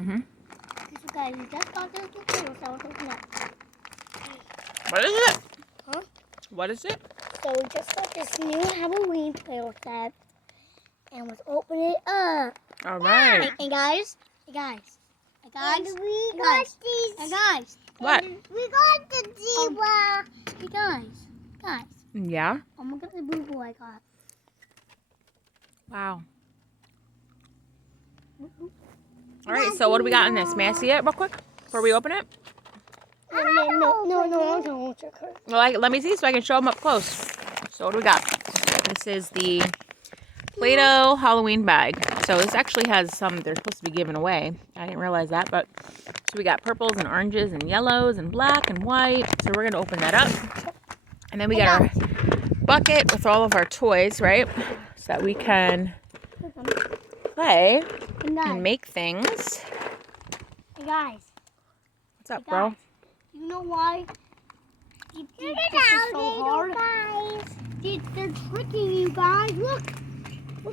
Mm-hmm. So guys, we just got this new Play-Doh, so we're opening up. What is it? Huh? What is it? So we just got this new Halloween Play-Doh set, and let's open it up. All right. Hey guys. And we got these. Hey guys. What? And we got the zebra. Hey guys. Yeah. I'm gonna get the boo-boo I got. Wow. All right. So what do we got in this? May I see it real quick before we open it? No. Well, let me see so I can show them up close. So what do we got? This is the Play-Doh Halloween bag. So this actually has some they're supposed to be giving away. I didn't realize that, but so we got purples and oranges and yellows and black and white. So we're gonna open that up. And then we got our bucket with all of our toys, right? So that we can play and make things. Hey guys. What's up, bro? You know why? This is so hard. They're tricking you guys. Look,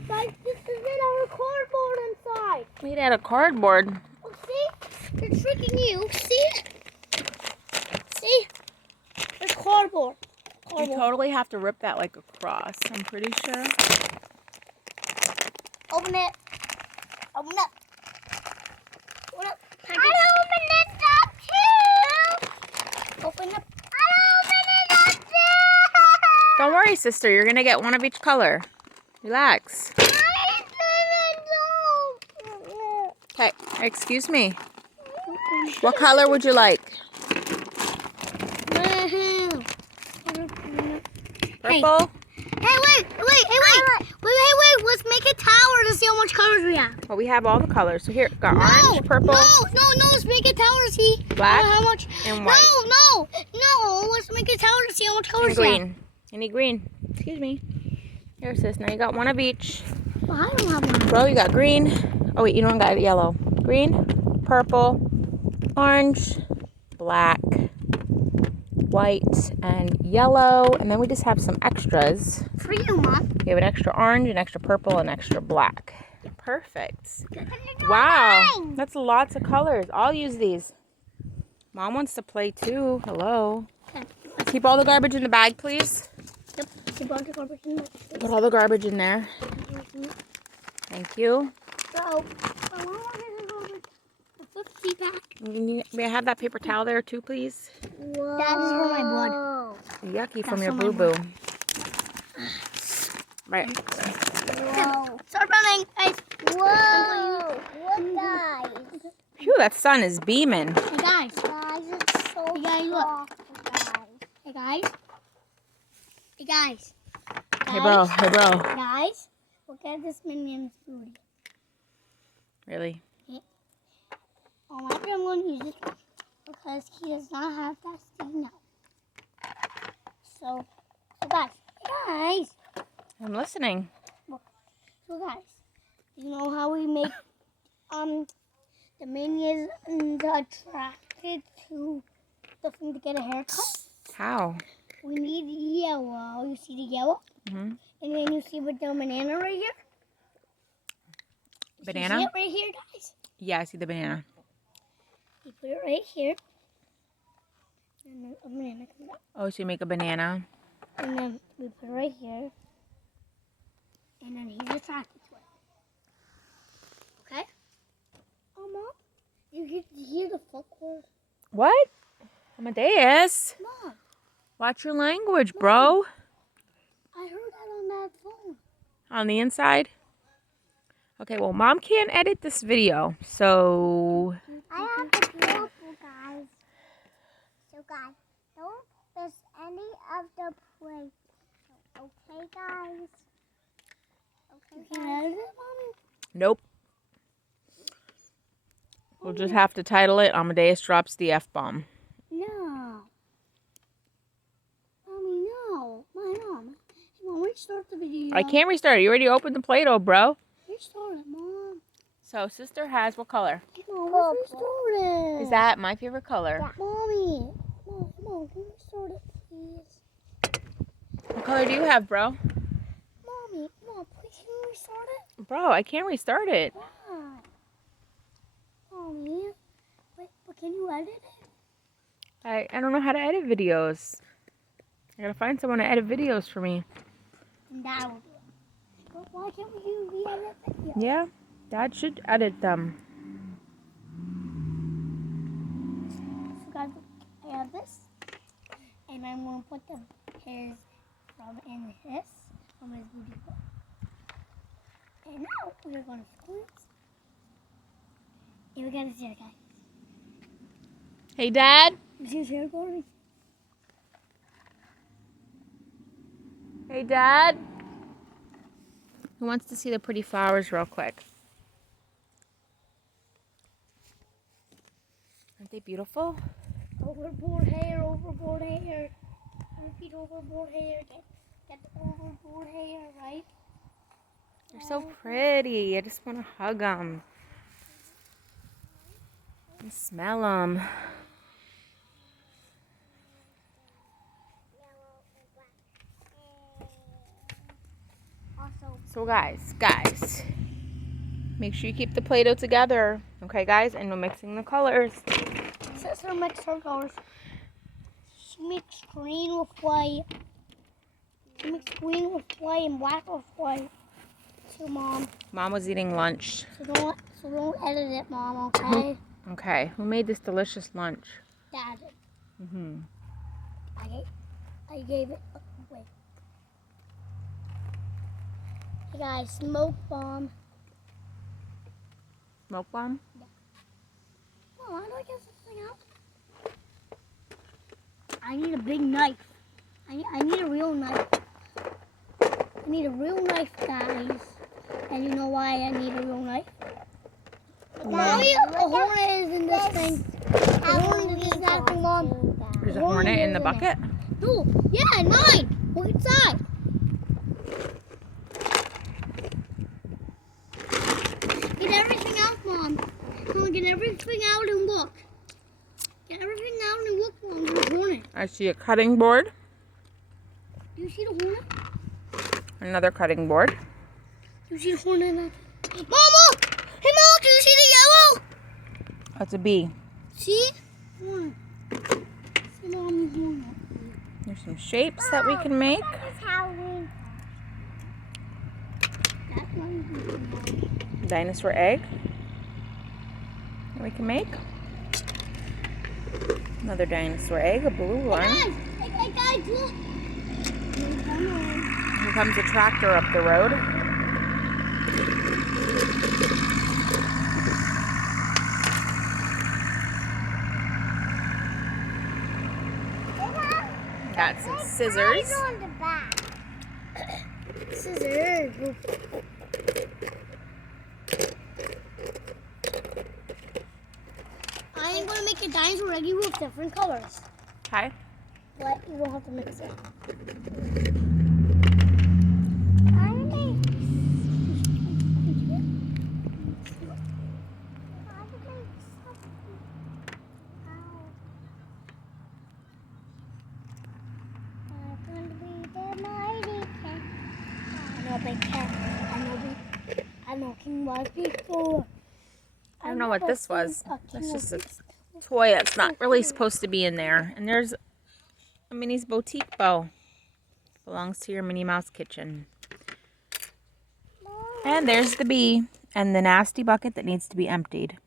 guys, this is in our cardboard inside. Made out of cardboard. Oh, see? They're tricking you. See? It's cardboard. You totally have to rip that like across, I'm pretty sure. Open it. Open up. I opened it up too. Open up. I opened it up too. Don't worry, sister. You're going to get one of each color. Relax. Okay, excuse me. What color would you like? Purple? Hey, wait. Let's make a tower to see how much colors we have. Well, we have all the colors. So here, got orange, purple, No. Let's make a tower to see black, how much. and white. No. Let's make a tower to see how much colors And we have. green. Any green? Excuse me. Here, sis. Now you got one of each. Well, I don't have one. Bro, you got green. Oh, wait, you don't got yellow. Green, purple, orange, black, white, and yellow. And then we just have some extras. For you, Mom. We have an extra orange, an extra purple, and extra black. Perfect. Wow. That's lots of colors. I'll use these. Mom wants to play too. Hello. Keep all the garbage in the bag, please. Yep. Keep all the garbage in there. Put all the garbage in there. Thank you. So, I want to go with the 50 pack. May I have that paper towel there too, please? Whoa. That is for my blood. Yucky from your for my boo-boo. Right. Whoa. Start running, guys. Whoa. Look, guys. Phew, that sun is beaming. Hey, guys. Guys, it's so Hey, guys, look. soft, guys. Hey, guys. Hey, bro. Hey, bro. Guys, look at this minion's booty. Really? Oh, I'm going to use this one because he does not have that signal. So guys. I'm listening. So guys, you know how we make the minions attracted to the thing to get a haircut? How? We need yellow. You see the yellow? Mm-hmm. And then you see with the banana right here? Banana? You see it right here, guys? Yeah, I see the banana. You put it right here. And then a banana comes out. Oh, so you make a banana. And then we put it right here. And then he's attracted to it. Okay? Oh, Mom, you hear the fuck word? What? Amadeus. Mom, Watch your language, bro. I heard that on that phone. On the inside? Okay, well, Mom can't edit this video, so... I have the purple, guys. So, guys, don't miss any of the play. Okay, guys? Okay, You can guys? edit it, Mommy? Nope. We'll just have to title it Amadeus Drops the F-Bomb. No. Mommy, no. Mom, restart the video. I can't restart it. You already opened the Play-Doh, bro. Restart it, Mom. So, sister has what color? Mom, let's restart it. Is that my favorite color? Yeah. Mommy. Mom, can you restart it, please? What color do you have, bro? Mommy, please can you restart it? Bro, I can't restart it. Why? Mommy. Can you edit it? I don't know how to edit videos. I gotta find someone to edit videos for me. And Dad will do it. But why can't we edit videos? Yeah, Dad should edit them. So guys, I have this. And I'm going to put his from in his from his booty hole. And now we're going to squeeze. And we're going to see it, guys. Hey, Dad. You see his hair going? Hey, Dad. Who wants to see the pretty flowers real quick? Aren't they beautiful? Overboard hair, overboard hair. Repeat overboard hair. Get the overboard hair, right? They're so pretty. I just want to hug them and smell them. So guys, make sure you keep the Play-Doh together. Okay, guys? And we're mixing the colors. Sister mixed her colors. She mixed green with white. She mixed green with white and black with white. To Mom. Mom was eating lunch. So don't edit it, Mom, okay? Okay. Who made this delicious lunch? Dad did. Mm-hmm. I gave it away. Hey guys, smoke bomb. Smoke bomb? Oh, how do I get this thing out? I need a big knife. I need a real knife. I need a real knife, guys. And you know why I need a real knife? Mommy, a hornet is in this thing. A hornet is in that thing, Mom. There's a hornet in the bucket? No, yeah, 9. Look inside. Get everything out, Mom. Come on, get everything out and look. Get everything out and look, Mom. There's a hornet. I see a cutting board. Do you see the hornet? Another cutting board. Do you see the hornet? Mom, look! Hey, Mom, do you see the yellow? That's a bee. See? Hornet. See, Mom, the hornet. There's some shapes that we can make. That's why we do it. Dinosaur egg that we can make. Another dinosaur egg, a blue one. Hey guys, look! Here comes a tractor up the road. Got some scissors. On the back. Scissors. I am going to make a dinosaur egg with different colors. Okay. But you don't have to mix it. I know King was before. I don't know what this was. That's just a toy that's not really supposed to be in there. And there's a Minnie's Boutique bow. Belongs to your Minnie Mouse kitchen. And there's the bee and the nasty bucket that needs to be emptied.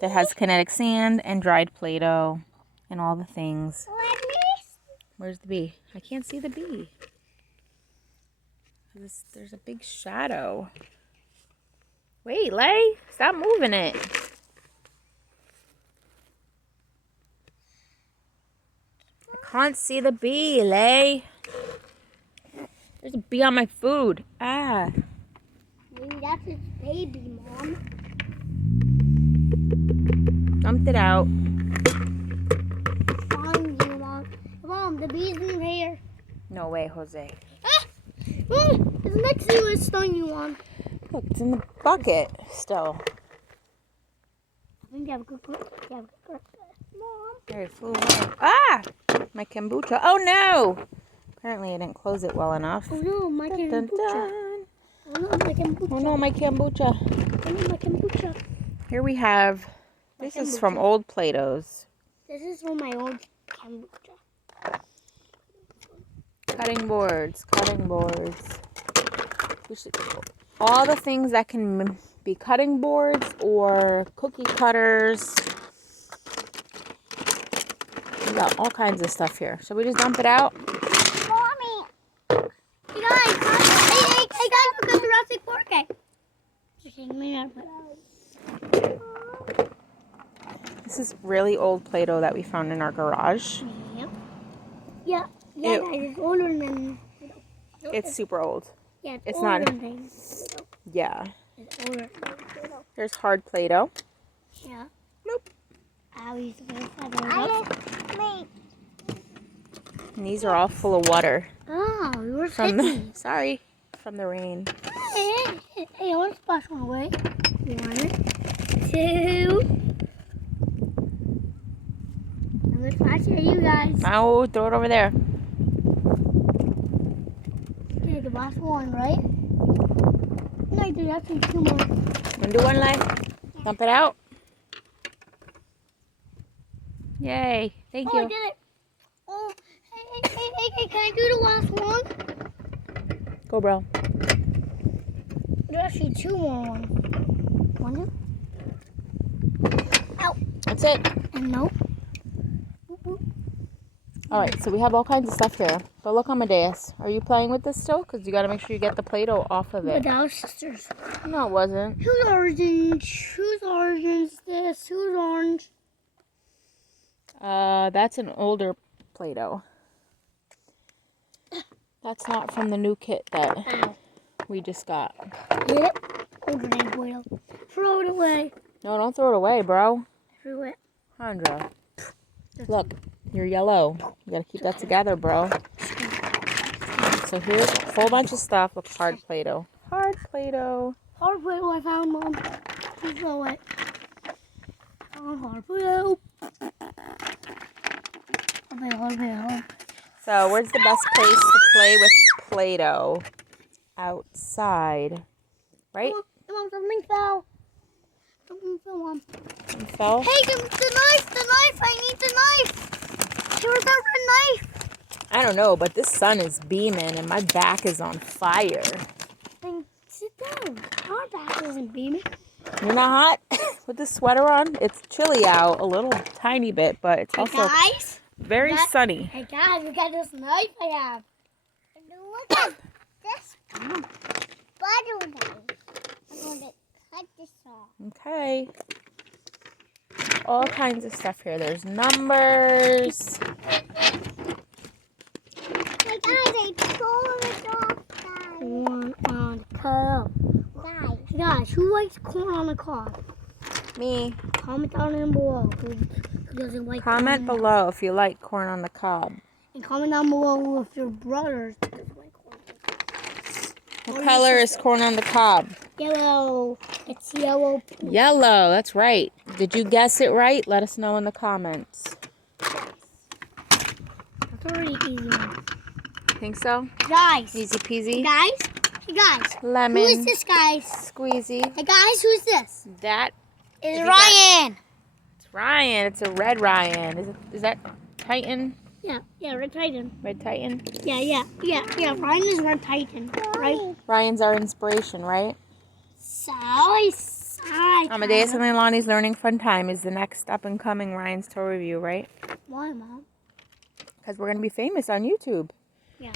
That has kinetic sand and dried Play-Doh and all the things. Where's the bee? I can't see the bee. There's a big shadow. Wait, Lay, stop moving it. I can't see the bee, Lay. There's a bee on my food. Ah. Maybe that's his baby, Mom. Dumped it out. Find you, Mom. Mom, the bee's in here. No way, Jose. Ah! Mom, it's next to you. It's stung you, Mom. Look, it's in the bucket still. I think you have a good grip. Mom. Very full. Ah! My kombucha. Oh no! Apparently I didn't close it well enough. Oh no, my Dun, kombucha. dun. Oh no, my kombucha. Oh no, my kombucha. Oh no, my kombucha. Here we have This is from old Play-Dohs. This is from my old kombucha. Cutting boards, cutting boards. We should, all the things that can be cutting boards or cookie cutters. We got all kinds of stuff here. Should we just dump it out? Mommy. Hey guys, hey guys, look at Jurassic Park. Just hang me up. This is really old Play-Doh that we found in our garage. Yep. Yeah, guys, it's older than. It's super old. Yeah, It's older not- than. Yeah. It's older. Here's hard Play-Doh. Yeah. Nope. I used to get I feathers. wait. And these are all full of water Oh, you were from sitting. the from the rain. Hey, I want to splash one away. 1, 2. I'm going to splash it at you guys. Now throw it over there. Okay, the last one, right? No, there's actually 2 more. Wanna do one left? Dump it out. Yay! Thank Oh, I you. did it. Oh, hey, can I do the last one? Go, bro. There's actually 2 more ones. 1, 2. Ow. That's it. And no. All right, so we have all kinds of stuff here. But look, Amadeus, are you playing with this still? Because you got to make sure you get the Play-Doh off of But it. that was sisters. No, it wasn't. Whose orange? Whose orange is this? Whose orange? That's an older Play-Doh. That's not from the new kit that Ow. we just got. Get it? Older than Boyle. Throw it away. No, don't throw it away, bro. Throw it. Andra, look, you're yellow. You got to keep that together, bro. So here's a whole bunch of stuff. Look, hard Play-Doh. Hard Play-Doh. Hard Play-Doh I found, Mom. Please throw it. Hard Play-Doh. Hard Play-Doh. So where's the best place to play with Play-Doh? Outside. Right? Mom, something fell. Something fell, Mom. And fell? Hey, the knife. I need the knife. There was that red knife. I don't know, but this sun is beaming and my back is on fire. Then sit down. Our back isn't beaming. You're not hot? With this sweater on? It's chilly out a little tiny bit, but it's also Guys. very sunny. Hey guys, look at this knife I have. Look at this butter knife. I'm going to cut this off. Okay. All kinds of stuff here. There's numbers. Hey guys, I tore it off, guys. Corn on the cob. Guys. Hey guys, who likes corn on the cob? Me. Comment down in below. Who doesn't like Comment corn? below if you like corn on the cob. And comment down below if your brothers doesn't like corn. What color is corn on the cob? Yellow. It's yellow. Yellow. That's right. Did you guess it right? Let us know in the comments. That's already easy one. Think so? Guys. Easy peasy. Guys. Hey guys. Lemon. Who is this, guys? Squeezy. Hey guys, who's this? That It's you Ryan. it's Ryan. It's a red Ryan. Is that Titan? Yeah, Red Titan. Red Titan? Yeah. Ryan is Red Titan, right? Ryan's our inspiration, right? Sorry. Amadeus and Leilani's Learning Fun Time is the next up and coming Ryan's Toy Review, right? Why, Mom? Because we're going to be famous on YouTube. Yeah.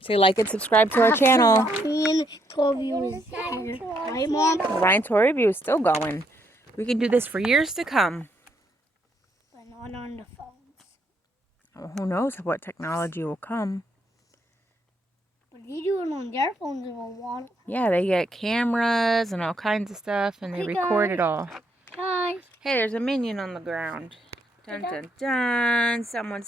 Say like and subscribe to our channel. Ryan told you is better. Right, Mom? Ryan Toy Review is still going. We can do this for years to come. But not on the phones. Oh, who knows what technology will come. But they do it on their phones in a while. Yeah, they get cameras and all kinds of stuff, and they Hey, record guys. it all. Guys. Hey, there's a minion on the ground. Dun, dun, dun. Someone